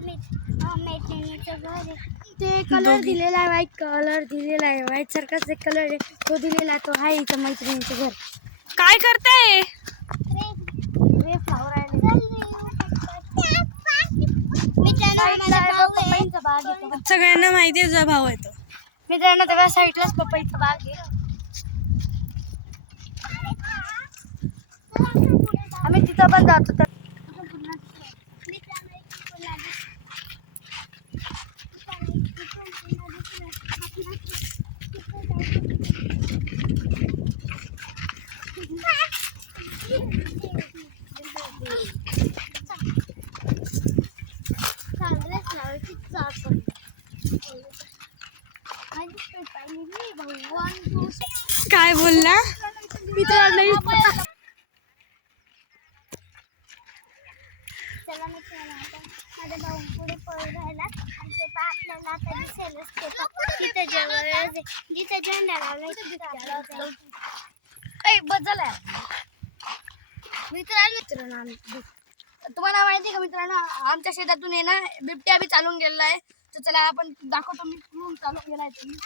मैत्रिणीचं घर आहे ते कलर दिलेला आहे व्हाईट कलर दिलेला आहे व्हाईट सारखाच एक कलर आहे तो दिलेला तो आहे इथं मैत्रिणीचं घर. काय करताय? फ्लावर आहे सगळ्यांना माहिती आहे तुझा भाऊ आहे तो. मित्रांनो तेव्हा साईडलाच पपईचा बाग आहे. आम्ही तिथं पण जातो तर काय बोलला? मित्रांनो चला माझ्या भाऊ पुढे पळून राहिला आणि ते आपल्याला आता दिसेलच तिथं जवळ जिथं झेंडा लावला बदल आहे. मित्रांनो तुम्हाला माहिती आहे का मित्रांनो आमच्या शेतातून आहे ना बिबट्या बी चालून गेलेला आहे. तर चला आपण दाखवतो मी कुठून चालून गेला आहे तुम्ही.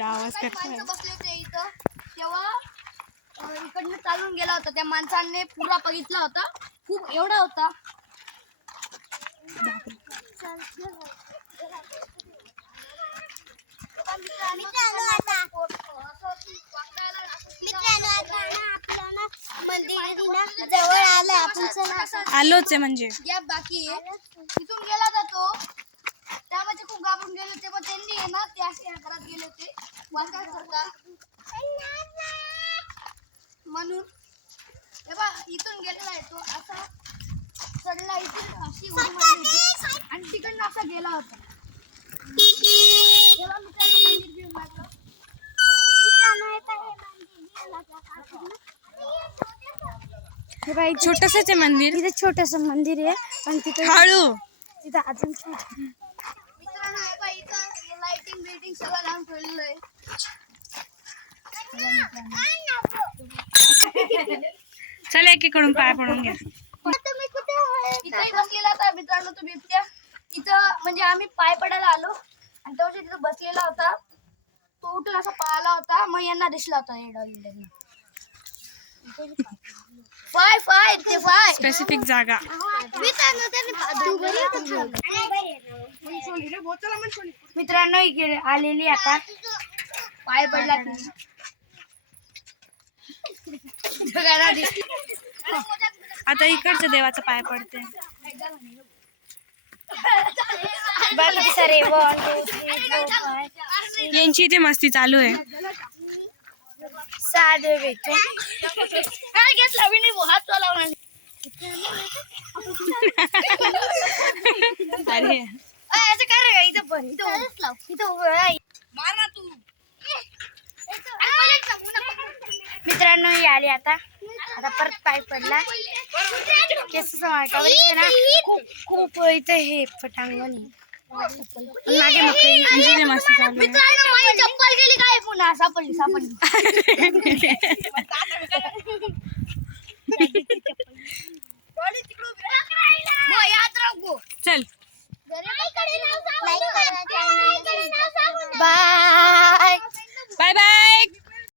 आवाज करतोय. बसले होते इथं तेव्हा इकडनं चालून गेला होता त्या माणसाने पुरा बघितला होता खूप एवढा होता. जवळ आलं आपण आलोच आहे म्हणजे बाकी तिथून गेला जातो त्यामध्ये खूप घाबरून गेले होते मग त्यांनी आहे ना ते असे घरात गेले होते म्हणून तेव्हा इथून गेलेला आहे तो असा चढला इथून अशी उडी मारली होती आणि तिकडनं असा गेला होता. तेव्हा मित्रांनो मंदिर घेऊन लागलं. छोटसच आहे मंदिर. तिथे छोटस मंदिर आहे पण तिथे हळू तिथं अजून मित्रांनो इथं लाइटिंग बिल्डिंग सगळं लावून ठेवलेलं आहे. चला एकीकडून पाय पडून घ्या. इथंही बसलेला होता मित्रांनो तो बिबट्या. इथं म्हणजे आम्ही पाय पडायला आलो आणि तो तिथं बसलेला होता तो उठून असा पळाला होता मग यांना दिसला होता फाय स्पेसिफिक जागा. मित्रांनो इकडे आलेली आता पाय पडला आता इकडच्या देवाचा पाय पडते. यांची इथे मस्ती चालू आहे. काय घेतला मी नाही हात चालवला. अरे असं काय रे इथं पण इथं उभं मार ना तू. मित्रांनो ही आली आता परत पाय पडला केस समारकावर ना खूप इथं हे पटांगण मागे मस्ती चालू आहे. मित्रांनो माझी चप्पल गेली काय पुन्हा सापडली चल लाईक करा, चॅनल